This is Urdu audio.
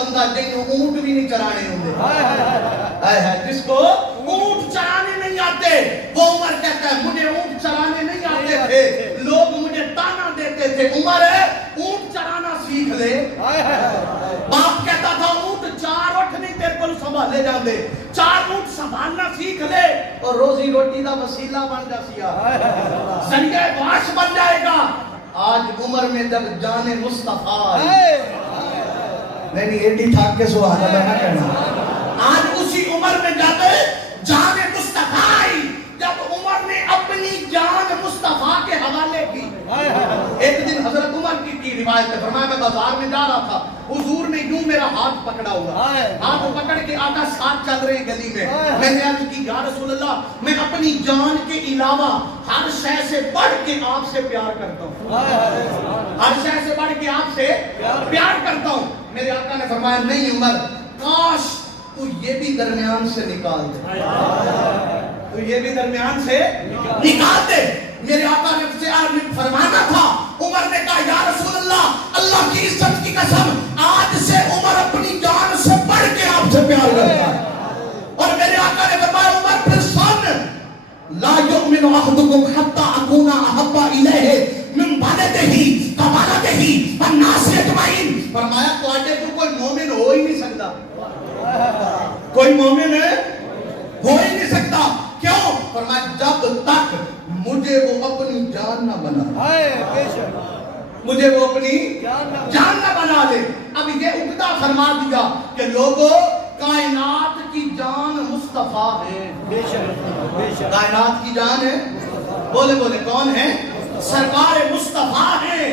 بندہ جنہوں اونٹ بھی نہیں چرانے ہوندے، جس کو اونٹ چرانے نہیں آتے، وہ عمر کہتا ہے مجھے اونٹ چرانے نہیں آتے تھے، لوگ مجھے تانا دیتے تھے، عمر اونٹ چرانا سیکھ لے۔ باپ کہتا تھا اونٹ 4 اٹھ نہیں تیرے کو سنبھالے جاندے، 4 اونٹ سنبھالنا سیکھ لے اور روزی روٹی دا وسیلہ بن جا سیا، ذریعہ معاش بن جائے گا۔ آج عمر میں جب جان مصطفیٰ نہیں ایڈی تھک کے سبحان اللہ نہ کہنا، آج اسی عمر میں جب جان مصطفیٰ، جب عمر نے اپنی جان مصطفیٰ کے حوالے کی۔ ایک دن حضرت عمر کی روایت ہے، فرمایا میں بازار میں جا رہا تھا، حضور نے یوں میرا ہاتھ پکڑا ہوا، ہاتھ پکڑ کے آقا ساتھ چل رہے ہیں گلی میں، میں نے عرض کی یا رسول اللہ میں اپنی جان کے علاوہ ہر شے سے بڑھ کے آپ سے پیار کرتا ہوں، ہر شے سے بڑھ کے آپ سے پیار کرتا ہوں۔ میرے آقا نے فرمایا نہیں عمر، کاش تو یہ بھی درمیان سے نکال دے، تو یہ بھی درمیان سے نکال دے۔ میرے آقا نے فرمانا تھا، عمر نے کہا یا رسول اللہ اللہ کی عزت کی قسم آج سے عمر اپنی جان سے بڑھ کے آپ سے پیار کرتا ہے۔ اور میرے آقا نے فرمایا عمر پھر سن، لا یؤمن احدکم حتی اکون احب الیہ من ولدہ وولدہ والناس اجمعین۔ فرمایا تواڈے تو کوئی مومن ہو ہی نہیں سکتا، کوئی مومن ہو ہی نہیں سکتا، کیوں؟ فرمایا جب تک مجھے وہ اپنی جان نہ بنا، مجھے وہ اپنی جان نہ بنا دے۔ اب یہ عقدہ فرما دیا کہ لوگوں کائنات کی جان مصطفیٰ ہے، کائنات کی جان ہے، بولے بولے کون ہے؟ سرکار مصطفیٰ ہے۔